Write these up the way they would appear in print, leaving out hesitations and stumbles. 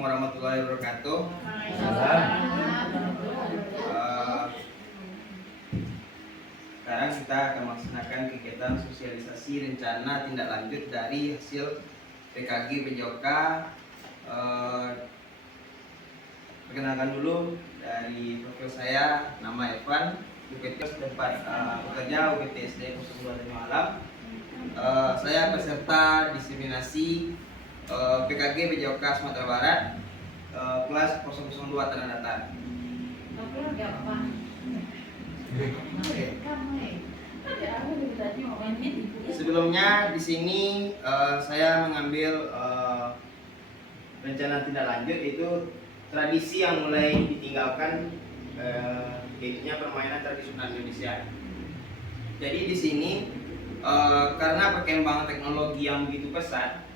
Assalamualaikum warahmatullahi wabarakatuh. Sekarang kita akan melaksanakan kegiatan sosialisasi rencana tindak lanjut dari hasil PKG PJOK. Perkenalkan dulu, dari profil saya, nama Evan, UPT tempat bekerja UPT SD 02 Malam. Saya peserta diseminasi PKG PJOK Sumatera Barat, kelas 002 Tanah Datar. Sebelumnya di sini saya mengambil rencana tindak lanjut, yaitu tradisi yang mulai ditinggalkan, yaitu permainan tradisional Indonesia. Jadi di sini karena perkembangan teknologi yang begitu pesat,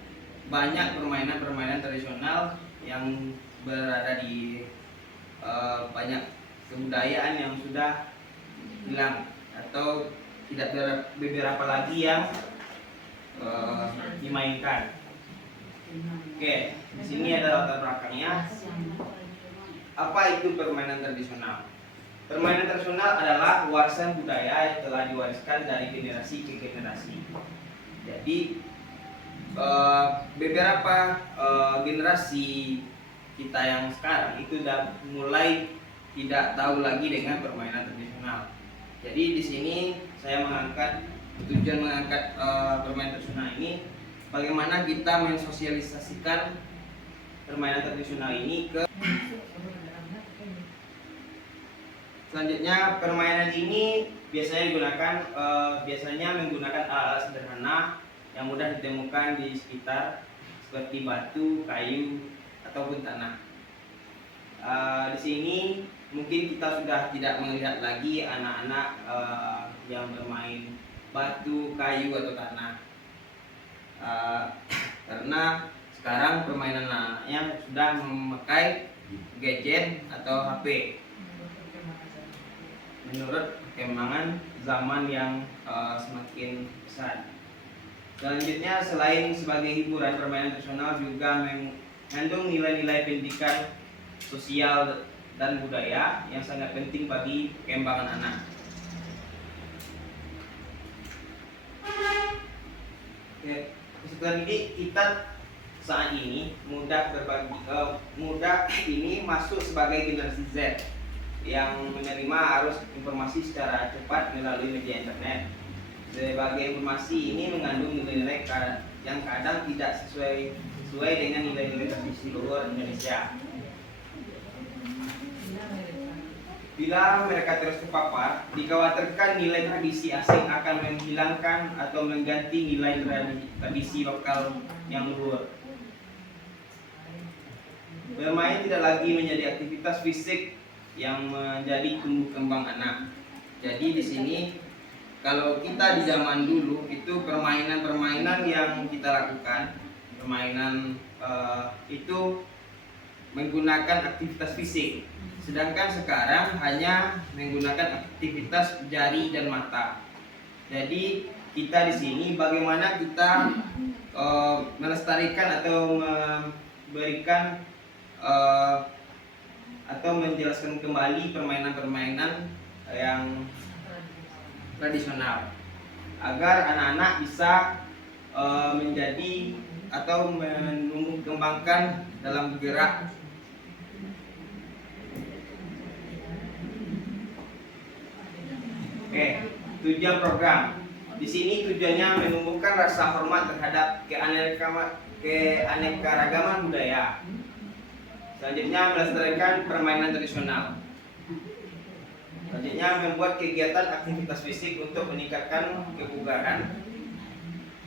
banyak permainan-permainan tradisional yang berada di banyak kebudayaan yang sudah hilang atau tidak beberapa lagi yang dimainkan. Oke, di sini ada latar belakangnya. Apa itu permainan tradisional? Permainan tradisional adalah warisan budaya yang telah diwariskan dari generasi ke generasi. Jadi beberapa generasi kita yang sekarang itu sudah mulai tidak tahu lagi dengan permainan tradisional. Jadi di sini saya tujuan mengangkat permainan tradisional ini, bagaimana kita mensosialisasikan permainan tradisional ini ke. Selanjutnya, permainan ini biasanya menggunakan alat sederhana yang mudah ditemukan di sekitar, seperti batu, kayu, ataupun tanah. Di sini mungkin kita sudah tidak melihat lagi anak-anak yang bermain batu, kayu, atau tanah, karena sekarang permainan anak-anaknya sudah memakai gadget atau HP. Menurut perkembangan zaman yang semakin pesat. Selanjutnya, selain sebagai hiburan, permainan tradisional juga mengandung nilai-nilai pendidikan sosial dan budaya yang sangat penting bagi perkembangan anak. Oke, setelah ini kita saat ini mudah ini masuk sebagai generasi Z yang menerima arus informasi secara cepat melalui media internet. Sebagai informasi ini mengandung nilai-nilai yang kadang tidak sesuai dengan nilai-nilai tradisi luhur Indonesia. Bila mereka terus terpapar, dikhawatirkan nilai tradisi asing akan menghilangkan atau mengganti nilai tradisi lokal yang luhur. Bermain tidak lagi menjadi aktivitas fisik yang menjadi tumbuh kembang anak. Jadi di sini kalau kita di zaman dulu itu permainan-permainan yang kita lakukan, permainan itu menggunakan aktivitas fisik. Sedangkan sekarang hanya menggunakan aktivitas jari dan mata. Jadi kita di sini bagaimana kita melestarikan atau memberikan atau menjelaskan kembali permainan-permainan yang tradisional agar anak-anak bisa menjadi atau menumbuh kembangkan dalam bergerak. Oke, tujuan program. Di sini tujuannya menumbuhkan rasa hormat terhadap keanekaragaman budaya. Selanjutnya, melestarikan permainan tradisional. Selanjutnya, membuat kegiatan aktivitas fisik untuk meningkatkan kebugaran.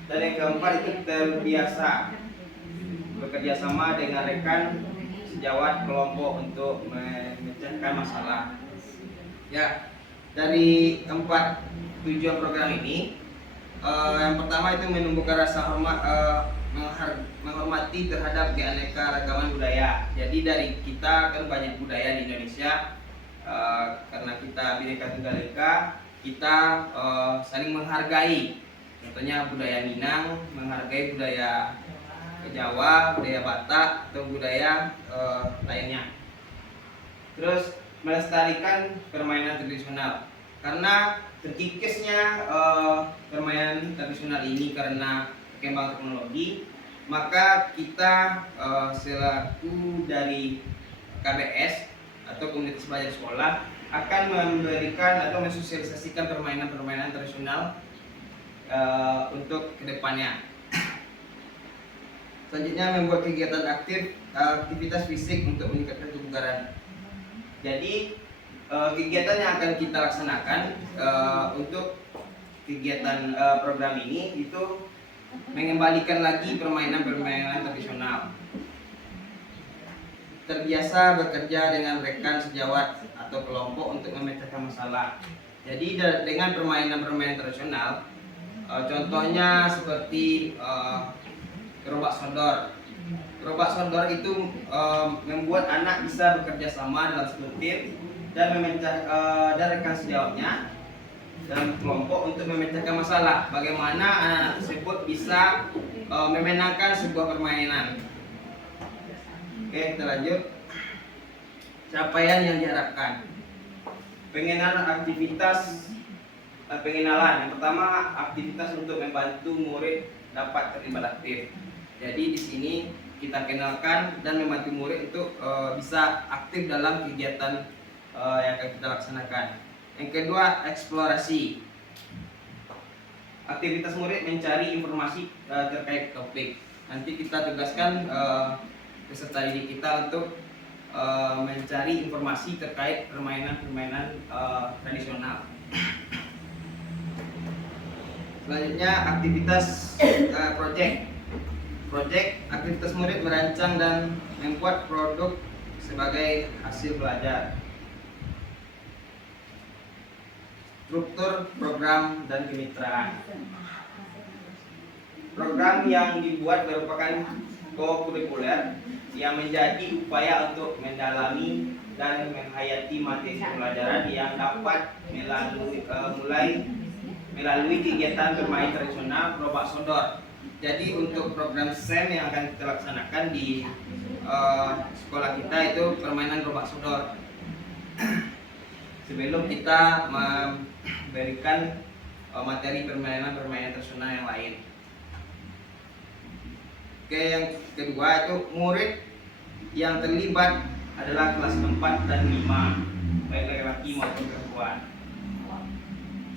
Dan yang keempat itu terbiasa bekerja sama dengan rekan sejawat kelompok untuk memecahkan masalah. Ya, dari 4 tujuan program ini, yang pertama itu menumbuhkan rasa hormat, menghormati terhadap keanekaragaman budaya. Jadi dari kita kan banyak budaya di Indonesia, karena kita Bhinneka Tunggal Ika, kita saling menghargai. Contohnya budaya Minang menghargai budaya Jawa, budaya Batak atau budaya lainnya. Terus melestarikan permainan tradisional, karena terkikisnya permainan tradisional ini karena perkembangan teknologi, maka kita selaku dari KBS atau komunitas belajar sekolah akan memberikan atau mensosialisasikan permainan-permainan tradisional untuk kedepannya. Selanjutnya, membuat kegiatan aktivitas fisik untuk meningkatkan kebugaran. Jadi kegiatan yang akan kita laksanakan untuk kegiatan program ini itu mengembalikan lagi permainan-permainan tradisional. Terbiasa bekerja dengan rekan sejawat atau kelompok untuk memecahkan masalah. Jadi dengan permainan-permainan tradisional, contohnya seperti gerobak sodor. Gerobak sodor itu membuat anak bisa bekerja sama dalam satu tim dan dan rekan sejawatnya dalam kelompok untuk memecahkan masalah. Bagaimana anak-anak tersebut bisa memenangkan sebuah permainan. Oke, kita lanjut. Capaian yang diharapkan. Pengenalan. Yang pertama, aktivitas untuk membantu murid dapat terlibat aktif. Jadi di sini kita kenalkan dan membantu murid untuk bisa aktif dalam kegiatan yang akan kita laksanakan. Yang kedua, eksplorasi. Aktivitas murid mencari informasi terkait topik. Nanti kita tugaskan peserta didik kita untuk mencari informasi terkait permainan-permainan tradisional. Selanjutnya, aktivitas project. Aktivitas murid merancang dan membuat produk sebagai hasil belajar. Struktur program dan kemitraan. Program yang dibuat merupakan co-kurikuler yang menjadi upaya untuk mendalami dan menghayati materi pembelajaran yang dapat melalui kegiatan bermain tradisional gerobak sodor. Jadi untuk program SEM yang akan kita laksanakan di sekolah kita itu permainan gerobak sodor. Sebelum kita memberikan materi permainan tradisional yang lain. Oke, yang kedua itu murid yang terlibat adalah kelas 4 dan 5, baik laki-laki maupun perempuan.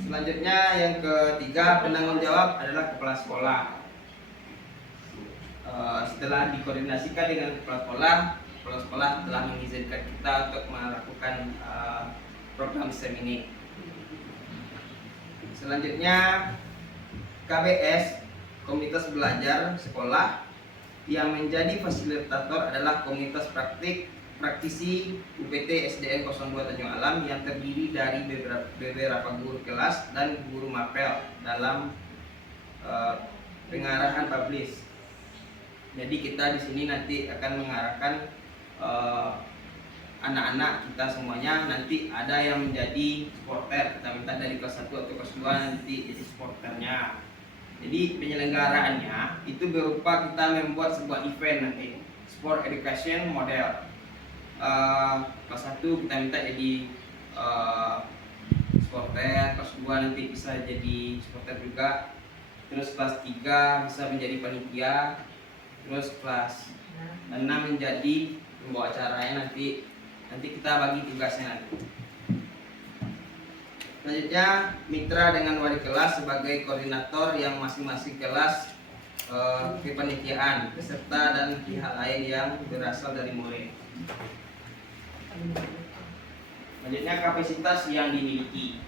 Selanjutnya yang ketiga, penanggung jawab adalah kepala sekolah. Setelah dikoordinasikan dengan kepala sekolah telah mengizinkan kita untuk melakukan program STEM ini. Selanjutnya, KBS, komunitas belajar sekolah, yang menjadi fasilitator adalah komunitas praktisi UPT SDN 02 Tanjung Alam yang terdiri dari beberapa guru kelas dan guru mapel dalam pengarahan publish. Jadi kita di sini nanti akan mengarahkan anak-anak kita semuanya. Nanti ada yang menjadi supporter, kita minta dari kelas 1 atau kelas 2 nanti jadi supporternya. Jadi penyelenggaraannya itu berupa kita membuat sebuah event nanti, sport education model. Kelas 1 kita minta jadi supporter, kelas 2 nanti bisa jadi supporter juga. Terus kelas 3 bisa menjadi panitia. Terus kelas 6 menjadi pembawa acaranya nanti kita bagi tugasnya nanti. Selanjutnya, mitra dengan wali kelas sebagai koordinator yang masing-masing kelas kepanitiaan, peserta dan pihak lain yang berasal dari murid. Selanjutnya, kapasitas yang dimiliki.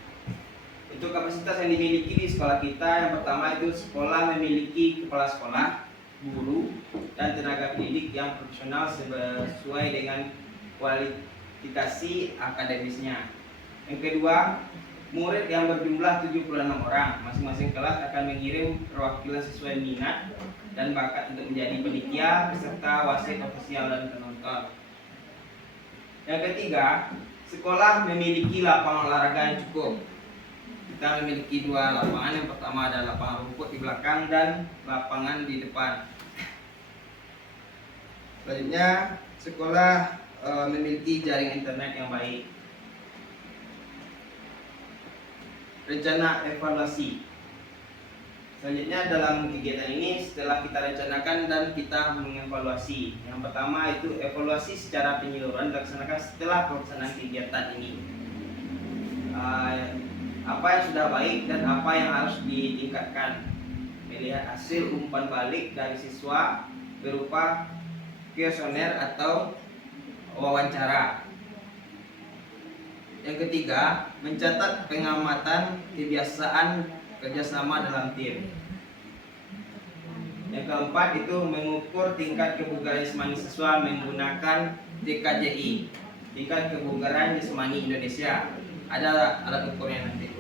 Untuk kapasitas yang dimiliki di sekolah kita, yang pertama itu sekolah memiliki kepala sekolah, guru, dan tenaga pendidik yang profesional sesuai dengan kualifikasi akademisnya. Yang kedua, murid yang berjumlah 76 orang. Masing-masing kelas akan mengirim perwakilan sesuai minat dan bakat untuk menjadi panitia, peserta, wasit, ofisial, dan penonton. Yang ketiga, sekolah memiliki lapangan olahraga yang cukup. Kita memiliki 2 lapangan. Yang pertama ada lapangan rumput di belakang dan lapangan di depan. Selanjutnya, sekolah memiliki jaringan internet yang baik. Rencana evaluasi. Selanjutnya dalam kegiatan ini setelah kita rencanakan dan kita mengevaluasi. Yang pertama itu evaluasi secara penyeluruhan dilaksanakan setelah pelaksanaan kegiatan ini. Apa yang sudah baik dan apa yang harus ditingkatkan. Melihat hasil umpan balik dari siswa berupa kuesioner atau wawancara. Yang ketiga, mencatat pengamatan kebiasaan kerjasama dalam tim. Yang keempat itu mengukur tingkat kebugaran jasmani siswa menggunakan TKJI, tingkat kebugaran jasmani Indonesia. Ada alat ukurnya nanti.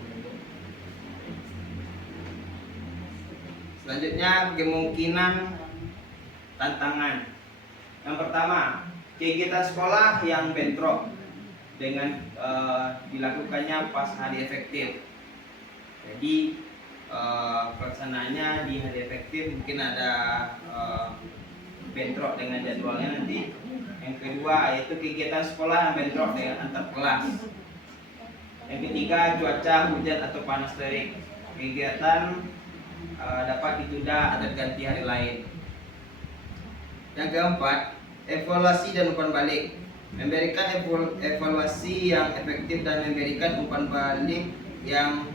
Selanjutnya kemungkinan tantangan. Yang pertama, kegiatan sekolah yang bentrok dengan dilakukannya pas hari efektif. Jadi pelaksanaannya di hari efektif mungkin ada bentrok dengan jadwalnya nanti. Yang kedua yaitu kegiatan sekolah yang bentrok dengan antar kelas. Yang ketiga, cuaca hujan atau panas terik. Kegiatan dapat ditunda atau diganti hari lain. Yang keempat, evaluasi dan umpan balik. Memberikan evaluasi yang efektif dan memberikan umpan balik yang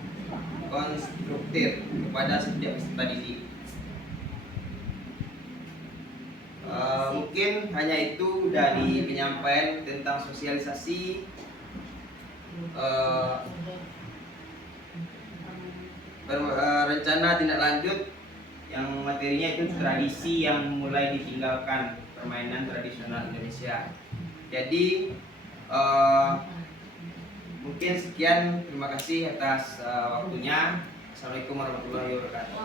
konstruktif kepada setiap peserta didik. Mungkin hanya itu dari penyampaian tentang sosialisasi rencana tindak lanjut yang materinya itu tradisi yang mulai ditinggalkan, permainan tradisional Indonesia. Jadi mungkin sekian, terima kasih atas waktunya. Assalamualaikum warahmatullahi wabarakatuh.